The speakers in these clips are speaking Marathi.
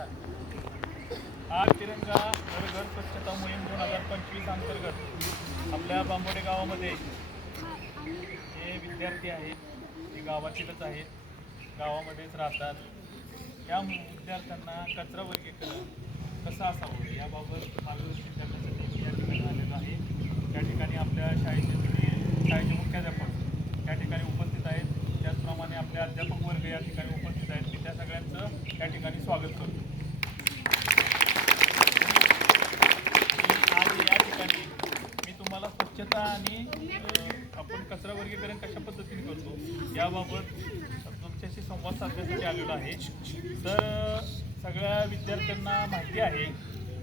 आज तिरंगा घर घर स्वच्छता मोहीम दोन हजार पंचवीस अंतर्गत आपल्या बांबोडे गावामध्ये जे विद्यार्थी आहेत ते गावातीलच आहेत गावामध्येच राहतात. या विद्यार्थ्यांना कचरा वर्गीकरण कसं असावं याबाबत मार्गदर्शन करण्यासाठी या ठिकाणी आलेलं आहे. त्या ठिकाणी आपल्या शाळेचे शाळेचे मुख्याध्यापक त्या ठिकाणी उपस्थित आहेत. त्याचप्रमाणे आपले अध्यापक वर्ग या ठिकाणी उपस्थित आहेत मी त्या सगळ्यांचं या ठिकाणी स्वागत करतो. आणि आज या ठिकाणी मी तुम्हाला स्वच्छता आणि आपण कचरा वर्गीकरण कशा पद्धतीने करतो याबाबत तुमच्याशी संवाद साधण्यासाठी आलेलो आहे. तर सगळ्या विद्यार्थ्यांना माहिती आहे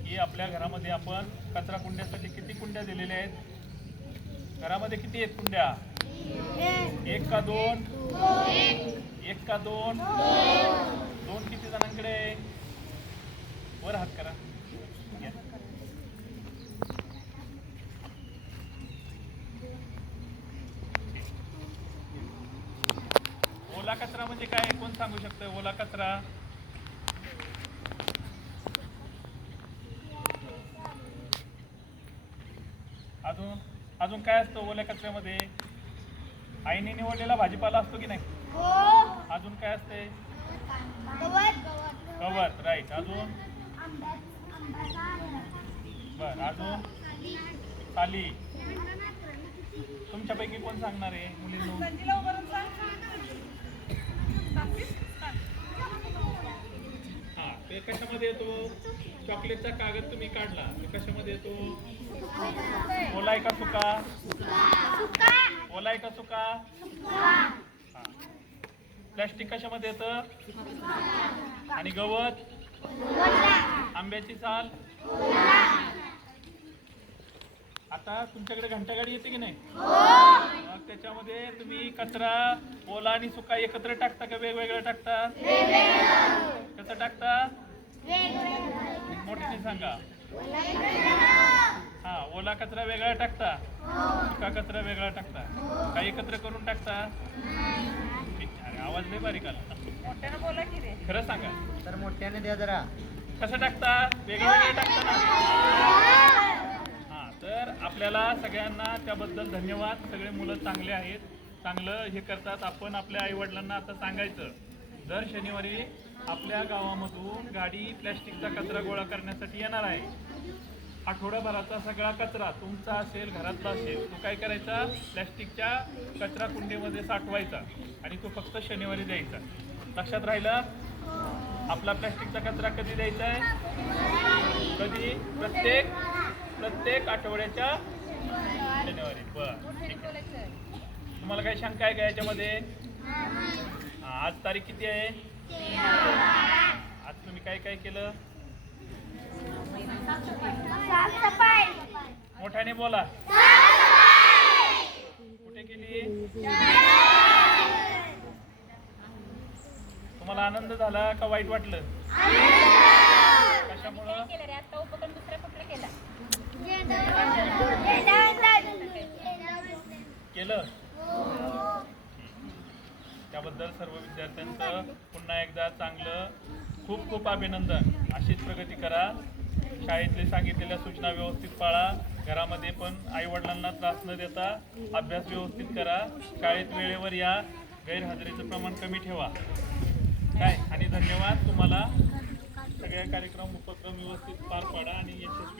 की आपल्या घरामध्ये आपण कचरा कुंड्यासाठी किती कुंड्या दिलेल्या आहेत? घरामध्ये किती आहेत कुंड्या? एक. का दोन? एक का दोन? दोन किती जणांकडे? वर हात करा. ओला कचरा म्हणजे काय? कोण सांगू शकतं ओला कचरा? अजून अजून काय असतं ओल्या कचऱ्यामध्ये? आईने निवडलेला भाजीपाला असतो की नाही? हो. अजून काय असते? गवत. राईट अजून? बर अजून? साली तुमच्यापैकी कोण सांगणार आहे मुलींनो? हा ते कशामध्ये येतो? चॉकलेटचा कागद तुम्ही काढला. तो कशामध्ये येतो? ओलाय का सुका? ओलाय का सुका. हा. प्लॅस्टिक कशामध्ये येतं? आणि गवत? आंब्याची साल? आता तुमच्याकडे घंटागाडी येते की नाही? मग त्याच्यामध्ये तुम्ही कचरा ओला आणि सुका एकत्र टाकता का वेगवेगळं टाकता? कसं टाकता? मोठ्याने सांगा. हा ओला कचरा वेगळा टाकता? सुका कचरा वेगळा टाकता? का एकत्र करून टाकता? अरे आवाज नाही बारीक आला. खरं सांगा. तर मोठ्याने द्या जरा. कसं टाकता? वेगळं वेगळं टाकता ना? हा तर आपल्याला सगळ्यांना त्याबद्दल धन्यवाद. सगळे मुलं चांगले आहेत. चांगलं हे करतात. आपण आपल्या आईवडिलांना आता सांगायचं. दर शनिवारी आपल्या गावामधून गाडी प्लॅस्टिकचा कचरा गोळा करण्यासाठी येणार आहे. आठवडाभराचा सगळा कचरा तुमचा असेल घरातला असेल तो काय करायचा? प्लॅस्टिकच्या कचरा कुंडीमध्ये साठवायचा आणि तो फक्त शनिवारी द्यायचा. लक्षात राहिलं? आपला प्लॅस्टिकचा कचरा कधी द्यायचा आहे? कधी? प्रत्येक प्रत्येक आठवड्याच्या शनिवारी. बरं ठीक आहे. तुम्हाला काही शंका आहे का याच्यामध्ये? आज तारीख किती आहे? आज तुम्ही काय काय केलं? मोठ्याने बोला. कुठे केली तुम्हाला आनंद झाला का वाईट वाटलं? कशामुळं? केलं रे? आता उपक्रम दुसरा कुठला केला? केलं? त्याबद्दल सर्व विद्यार्थ्यांचं पुन्हा एकदा चांगलं खूप खूप अभिनंदन. अशीच प्रगती करा. शाळेतले सांगितलेल्या सूचना व्यवस्थित पाळा. घरामध्ये पण आईवडिलांना त्रास न देता अभ्यास व्यवस्थित करा. शाळेत वेळेवर या. गैरहजेरीचं प्रमाण कमी ठेवा. काय? आणि धन्यवाद. तुम्हाला सगळ्या कार्यक्रम उपक्रम व्यवस्थित पार पाडा आणि यशस्वी